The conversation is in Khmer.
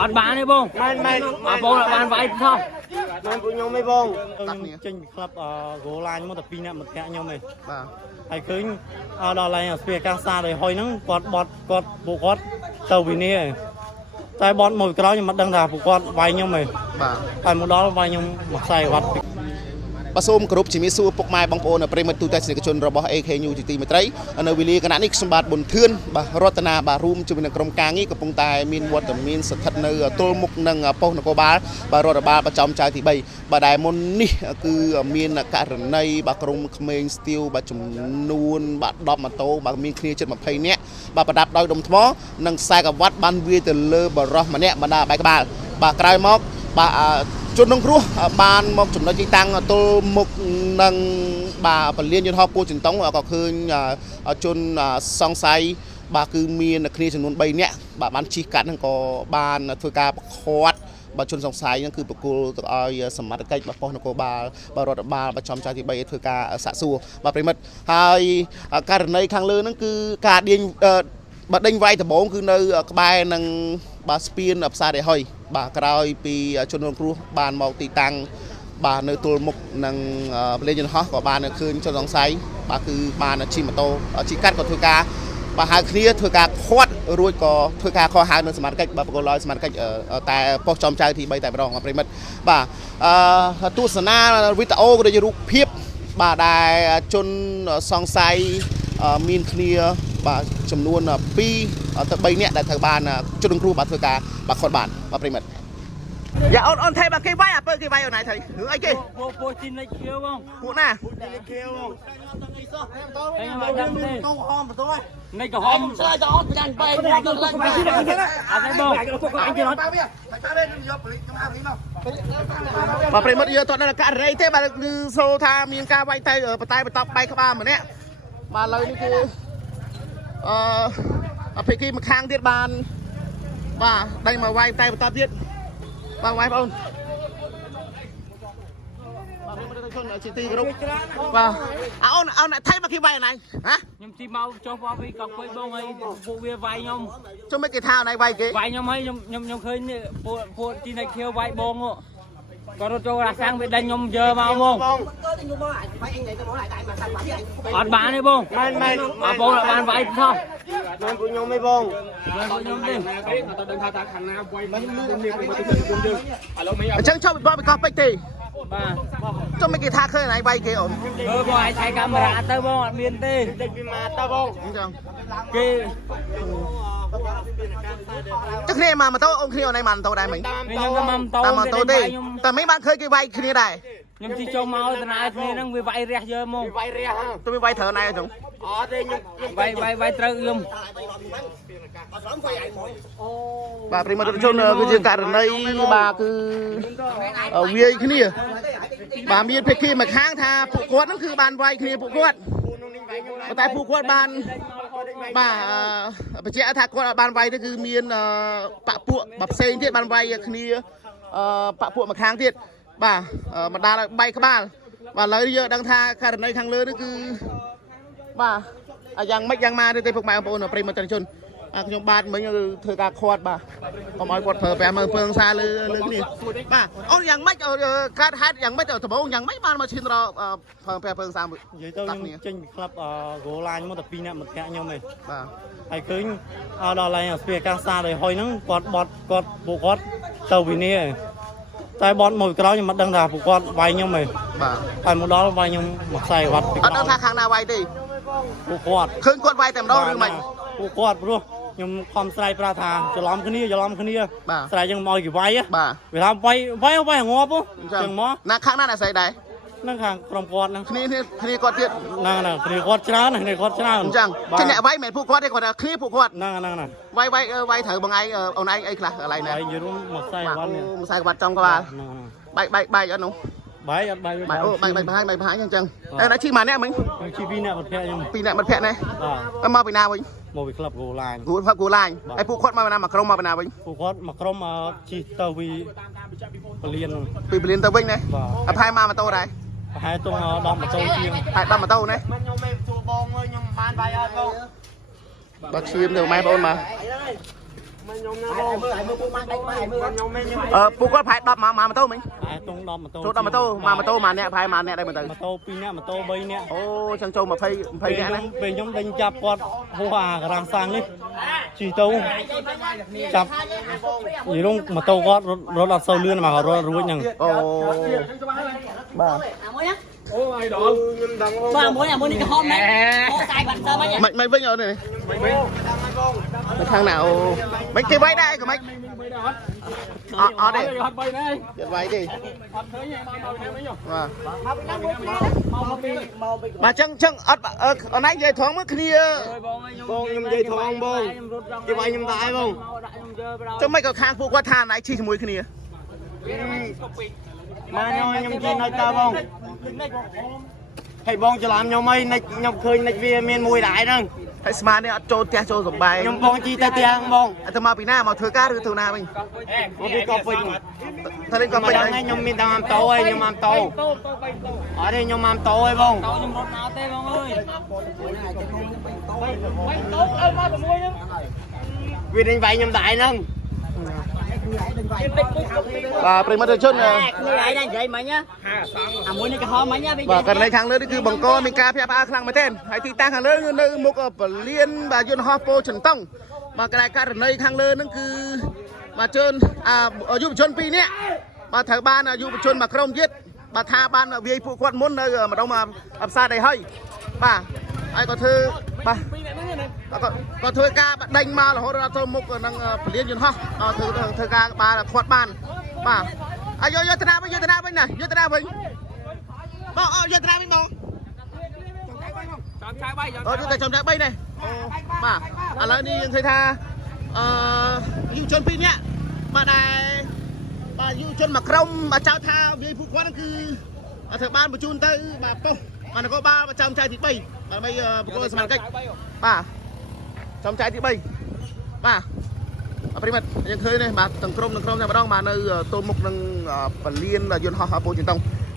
อดบ้านเลยบ้งไม่บ้งบ้านไว้ท่องมันกูยังไม่บ้งจริงครับโกลานมันแต่ปีนี้มันแก่ยังไม่ไอ้คืนดอลลาร์เสียการซาเลยหอยนั่งกอดบอดกอดบุกอดเตาวินี่ใจบอดหมดกระยังมัดดังดาบุกอดไว้ยังไม่ไอ้หมดดอลไว้ยังหมดใส่วัดผสมกรุ๊ปจิมิสูปกไม้บางโอนปริมาณตูแต่สิกชนระบบเอเคยูจิตีมาไตรในวิลีขณะนี้สมบัติบนเทือนบารถนาบารุมจุบินกรมกลางนี้กับปงตายมินวัดมินสถัดในตัวมุกนังปงนกบาลบารถบาประจำใจที่ใบบาไดมนนี่คือมินการในบากรมเมนสติลบาจุมนูนบาดอมมาโตบามินคลีจุดมาเพย์เนี้ยบาประดับดอยดมทมอนังใส่กับวัดบันเวียเตเลบารอมาเนี้ยบาดาใบกบาลบากรายมอกบาจนน้องครัวบานมองจุดน้อยจีตังตัวมุกนังบาปเลี้ยนยนต์ฮอปูจินตงก็คือจนซองไซบาคือมีนักคณีจำนวนใบเนี้ยบาบานชีกันทั้งก็บานធ្វើការប្រខតบาชนសង្ស័យហ្នឹងគឺប្រគល់ទៅឲ្យសមត្ថកិច្ចរបស់ប៉ុស្តិ៍នគរបាលរដ្ឋបាលប្រចាំចៅទី3ធ្វើការសាកសួរបាទប្រិមិត្តហើយករណីខាងលើហ្នឹងគឺការដេញបាដេញវាយដំបងគឺនៅក្បែរនឹងបាទស្ពានផ្សារដេហុយបាទក្រោយពីជនរងគ្រោះបានមកទីតាំងបាទនៅទល់មុខនឹងលេងយន្តហោះក៏បានឃើញជនសង្ស័យបាទគឺបានជិះម៉ូតូជិះកាត់ក៏ធ្វើការបាទហៅគ្នាធ្វើការខាត់រួចក៏ធ្វើការខុសហៅនៅសមាជិកបាទប្រកបដោយសមាជិកតែប៉ុស្តិ៍ចំចៅទី3តែម្ដងប្រិមិត្តបាទទស្សនាវីដេអូក៏ដូចជារូបភាពបាទដែលជនសង្ស័យមានគ្នាបាទចំនួន2ទៅ3នាក់ដែលត្រូវបានជនរងគ្រោះបាទធ្វើការបាទខាត់បានបាទប្រិមិត្តយ៉ាអូនថៃបាទគេវាយអាពើគេវាយអូនណៃថៃរឿងអីគេពួកជីនិចខៀវបងពួកណាជីនិចខៀវបងអីមកដឹងទេតោហមបន្ទោះនេះក៏ហមឆ្លើយទៅអត់ប្រចាំបែកទៅឡើងបែកអត់ទេបងពួកអញគេអត់វាតែនេះយកប៉លិសខ្ញុំហៅនេះមកបាទប្រិមិត្តយើងតើនៅករណីទេបាទគឺសូថាមានការវាយទៅបតែបតបបែកក្បាលម្នាក់បាទឥឡូវនេះគឺអភិគីមកខាងទៀតបានបាទដៃមកវាយតែបន្តទៀតបាទវាយបងបាទខ្ញុំទៅជន់ជីទីគ្រប់បាទអូនថៃមកគេវាយណៃហ៎ខ្ញុំទីមកចុះបោះពីកង់ពេញបងហើយពួកវាវាយខ្ញុំជុំមិនគេថាណៃវាយគេវាយខ្ញុំហើយខ្ញុំឃើញពួកទីណៃខៀវវាយបងក៏រត់ចូលអាសាំងវាដេញខ្ញុំយើមកបងអត់បានទេបងបងបានវាយថោះមិនពួកខ្ញុំទេបងខ្ញុំទេតើដឹងថាខាងណាវាយមិនមានមកទៅយើងឥឡូវមិនអញ្ចឹងចុះបបកោះពេជ្រទេបាទចុះមិនគេថាឃើញណៃវាយគេអូនបងឲ្យឆៃកាមេរ៉ាទៅបងអត់មានទេដេញពីមកទៅបងអញ្ចឹងគេចឹងគ្នាមកម៉ូតូអូនគ្នាណៃមកម៉ូតូដែរមិញខ្ញុំទៅមកម៉ូតូទេតែមិនបានឃើញគេវាយគ្នាដែរខ្ញុំជិះចូលមកដំណើរគ្នាហ្នឹងវាវាយរះយើមកវាយរះទៅវាយត្រូវណៃអញ្ចឹងអត់ទេខ្ញុំវាយត្រូវខ្ញុំបាទប្រិមត្តជនគឺជាករណីបាទគឺវាយគ្នាបាទមានភេកីមកខាងថាពួកគាត់ហ្នឹងគឺបានវាយគ្នាពួកគាត់តែពួកគាត់បានបាទបញ្ជាក់ថាគាត់បានវាយទៅគឺមានបពពួកផ្សេងទៀតបានវាយគ្នាបពពួកមកខាងទៀតបាទបណ្ដាលឲ្យបែកក្បាលបាទឥឡូវយើងដឹងថាករណីខាងលើនេះគឺបាទយ៉ាងម៉េចយ៉ាងម៉ាទេពុកម៉ែបងប្អូនប្រិមត្តជនខ្ញុំបាទមិញធ្វើការខាត់បាទកុំឲ្យគាត់ប្រើប្រាស់មើលពើងសាលើនេះបាទអូនយ៉ាងម៉េចកាត់ហេតុយ៉ាងម៉េចដំបូងយ៉ាងម៉េចបានមកឈានដល់ប្រើប្រាស់ពើងសានិយាយទៅខ្ញុំចេញពីក្លឹបហ្គោឡាញមកតែ2នាក់មកខ្ញុំទេបាទហើយឃើញដល់ឡើងស្ពាការសាเลยហុយហ្នឹងគាត់បត់គាត់ពួកគាត់ទៅវិនីតែបត់មកក្រោយខ្ញុំមិនដឹងថាពួកគាត់វាយខ្ញុំទេបាទហើយមកដល់វាយខ្ញុំមកខ្សែវត្តអត់ដឹងថាខាងណាវាយទេពួកគាត់ឃើញគាត់វាយតែម្ដងឬមិនពួកគាត់ព្រោះខ្ញុំខំស្រ័យប្រាថាច្រឡំគ្នាស្រ័យចឹងមកគេវាយវាថាវាយងាប់ចឹងមកណាខាងណាអ្នកស្រីដែរនឹងខាងក្រុមគាត់ហ្នឹងគ្នាគាត់ទៀតហ្នឹងគ្នាគាត់ច្រើនគ្នាគាត់ច្រើនអញ្ចឹងអ្នកវាយមិនពួកគាត់ទេគាត់ថាគ្នាពួកគាត់ហ្នឹងវាយត្រូវបងឯងអូនឯងអីខ្លះកន្លែងណានិយាយរួមមកខ្សែវត្តនេះខ្សែវត្តចំក្បាលបែកអត់នោះបាយអត់បាយអូបាយប្រហែលអញ្ចឹងតែឈីម៉ាអ្នកមិញឈី2នាក់មិត្តភក្តិខ្ញុំ2នាក់មិត្តភក្តិណាបាទមកពីណាវិញមកពីក្លឹបគូឡាញហើយពួកគាត់មកពីណាមកក្រុមមកពីណាវិញពួកគាត់មកក្រុមជិះទៅពីពលានពីពលានទៅវិញណាអត់ថែមកម៉ូតូដែរប្រហែលទង10ម៉ូតូជាងហើយ10ម៉ូតូណាខ្ញុំមិនសួរបងខ្ញុំបានបាយអត់បងបាទឈាមទៅម៉ែបងអូនមក ปูก็พายดับมาโต้ไหม ตรงดอมมาโต โชว์ดับมาโต้มาเนี่ยพายมาเนี่ยได้เหมือนกัน มาโตปีเนี้ยมาโตใบเนี้ย โอ้ช่างโจมาพายเนี่ยนะ เป็นยมดังจับกอดหัวกรังสังนี่จีโตจับอยู่ตรงมาโตก็รถอัดเซาเลื่อนมารถรู้ยัง โอ้บ้า Ba muốn nhà muốn đi cái hôm đấy. Ô cài bật giờ bao nhiêu? ไม่วิ่งเอาเลยไม่ทางไหนไม่เก็บไว้ได้กับไม่เอาดิเก็บไว้ดิมาจังอันไหนใหญ่ท้องเมื่อคืนบงยำใหญ่ท้องบงเก็บไว้ยำตายบงจังไม่ก็ค้างพวกว่าทานไหนชี้ขโมยคืนนี้มาเนาะยำจีนในตาบงให้บงจะlàm nhau mâyในnhau khơiในเวียเมียนมวยได้นั่งให้สมาเนี่ยโจเตียโจสบายยังบงจีเตียงบงแต่มาปีหน้ามาเธอก้าหรือเธอนาไปมาปีกอล์ฟถ้าเล่นกอล์ฟไปยังยังมีตามโตไอ้ยังมามโตอ๋อเดี๋ยวยังมามโตไอ้บงวีดินไปยังได้นั่งvà prima chơi chôn Người đang vậy mà nhá. À muốn đi cái hôm mà nhá. và gần đây khang lớn thì cứ bằng co mình ca phép khang mà tên hay thì ta khang lớn nơi một liên và yun hopo trần tông mà cái này ca nơi khang lớn nó cứ mà chôn ở du chôn pi nè mà thằng ban là du chôn mà không giết mà tha ban là vì phụ quan muốn nơi mà đâu mà ập xa đầy hơi bà ai có thư bà có thư ca đánh mà là hồi đó tôi một năng liên yun ho thư ca bà là khoát ban bà ai vô thế nào bên này vô thế nào bên bông vô thế nào bên bông chúng ta trồng trái bay này bà là đi thầy tha du chôn pin nhá mà này bà du chôn mặc rong bà trao tha vì phụ quan cứ thợ ban một chun tới bà po mà nó có ba trong chai thịt bay bà bây cô xem cách bà trong chai thịt bay bà primaยังเคยเนี่ยมาตั้งครมเนี่ยมาต้องมาในตัวมุกนั่งปลีนยนต์ฮอปูจินตง